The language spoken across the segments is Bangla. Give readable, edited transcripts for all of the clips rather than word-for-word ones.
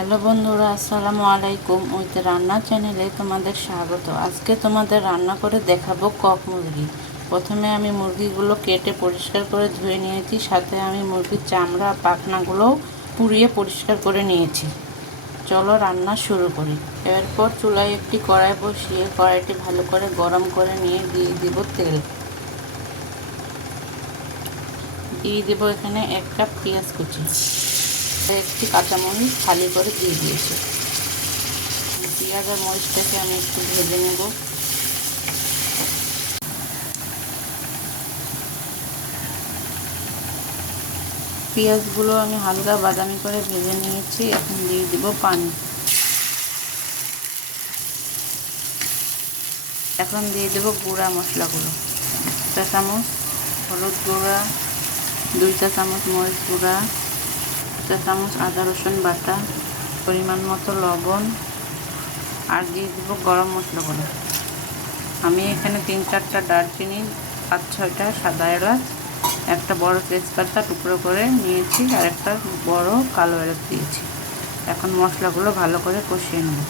হ্যালো বন্ধুরা, আসসালামু আলাইকুম। ওইতে রান্না চ্যানেলে তোমাদের স্বাগত। আজকে তোমাদের রান্না করে দেখাবো কক মুরগি। প্রথমে আমি মুরগিগুলো কেটে পরিষ্কার করে ধুয়ে নিয়েছি, সাথে আমি মুরগির চামড়া পাখনাগুলোও পুড়িয়ে পরিষ্কার করে নিয়েছি। চলো রান্না শুরু করি। এরপর চুলায় একটি কড়াই বসিয়ে কড়াইটি ভালো করে গরম করে নিয়ে দিয়ে দিব তেল। দিয়ে দেবো এখানে 1 কাপ পেঁয়াজ কুচি, একটি কাঁচামরিচ ফালি করে দিয়ে দিয়েছি। পেঁয়াজ আর মরিচটাকে আমি একটু ভেজে নেব। পেঁয়াজগুলো আমি হালকা বাদামি করে ভেজে নিয়েছি। এখন দিয়ে দেব পানি। এখন দিয়ে দেব গুঁড়া মশলাগুলো। 1 চা চামচ হলুদ গুঁড়া, 2 চা চামচ মরিচ গুঁড়া, 1 চা চামচ আদা রসুন বাটা, পরিমাণ মতো লবণ, আর দিয়ে দেব গরম মশলাগুলো। আমি এখানে 3-4টা দারচিনি, 5-6টা সাদা এলাচ, একটা বড় তেজপাতা টুকরো করে নিয়েছি, আর একটা বড় কালো এলাচ দিয়েছি। এখন মশলাগুলো ভালো করে কষিয়ে নেব।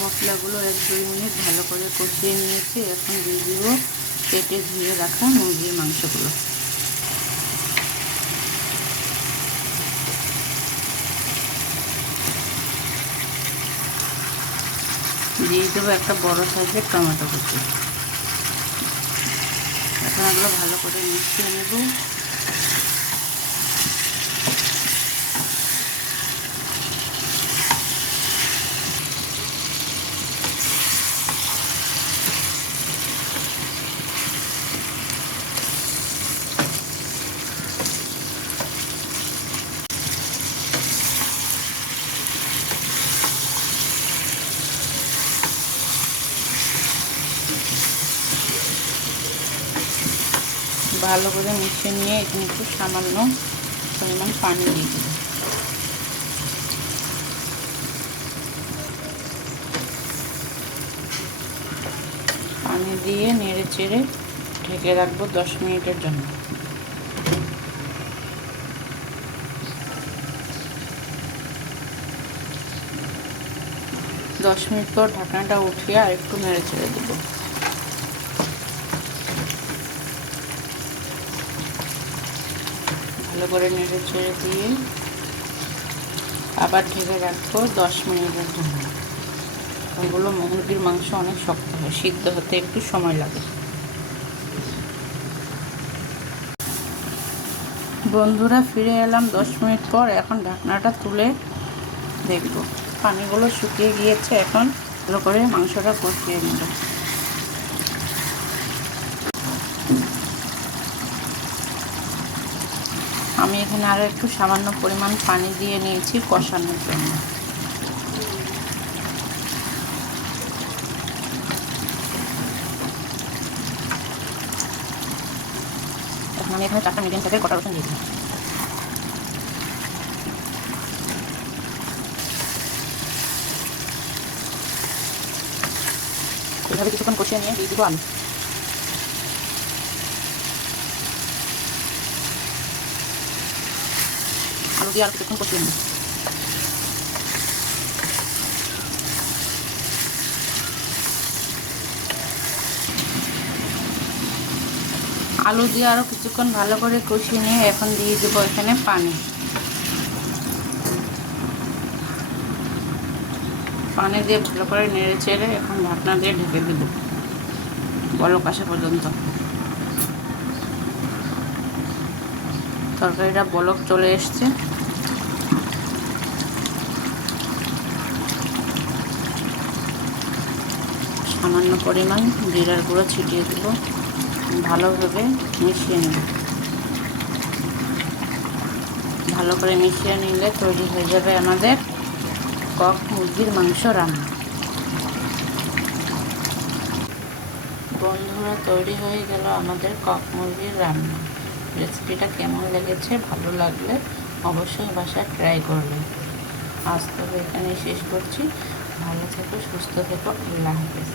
মশলাগুলো 1-2 মিনিট ভালো করে কষিয়ে নিয়েছি। এখন দিয়ে দিব কেটে ধুয়ে রাখা মুরগির মাংসগুলো। দিয়ে দেবো একটা বড় সাইজের টমেটো কুচি। এখন এগুলো ভালো করে মিশিয়ে নেব। ভালো করে মিশিয়ে নিয়ে এখানে একটু সামান্য পরিমাণ পানি দিয়ে দেবো। পানি দিয়ে নেড়ে চেড়ে ঢেকে রাখবো 10 মিনিটের জন্য। দশ মিনিট পর ঢাকনাটা উঠিয়ে আর একটু নেড়ে চেড়ে দেবো। ভালো করে নেড়ে চেড়ে দিয়ে আবার ঢেকে রাখবো 10 মিনিটের জন্য। ওগুলো মুরগির মাংস অনেক শক্ত হয়, সিদ্ধ হতে একটু সময় লাগে। বন্ধুরা, ফিরে এলাম 10 মিনিট পর। এখন ঢাকনাটা তুলে দেখব পানিগুলো শুকিয়ে গিয়েছে। এখন ভালো করে মাংসটা কষিয়ে নেব। আমি এখানে আরও একটু সামান্য পরিমাণ পানি দিয়ে নিয়েছি কষানোর জন্য। এখন আমি এখানে 4টা মিডিয়াম সাইজের কটা রসুন দিয়ে দিই। এইভাবে কিছুক্ষণ কষিয়ে নিয়ে দিয়ে দিব আলু। আলু দিয়ে আর কিছুক্ষণ কষিয়ে নিই। আলু দিয়ে আরও কিছুক্ষণ ভালো করে কষিয়ে নিয়ে এখন দিয়ে দেবো এখানে পানি। পানি দিয়ে ভালো করে নেড়ে চেড়ে এখন ঢাকনা দিয়ে ঢেকে দেব বলক আসা পর্যন্ত। তরকারিটা বলক চলে এসছে। সামান্য পরিমাণ জিরার গুঁড়ো ছিটিয়ে দেব। ভালোভাবে মিশিয়ে নেব। ভালো করে মিশিয়ে নিলে তৈরি হয়ে যাবে আমাদের কক মুরগির মাংস রান্না। বন্ধুরা, তৈরি হয়ে গেল আমাদের কক মুরগির রান্না। রেসিপিটা কেমন লেগেছে, ভালো লাগলে অবশ্যই বাসায় ট্রাই করবে। আজ তবে এখানেই শেষ করছি। ভালো থেকো, সুস্থ থেকো, আল্লাহ হাফেজ।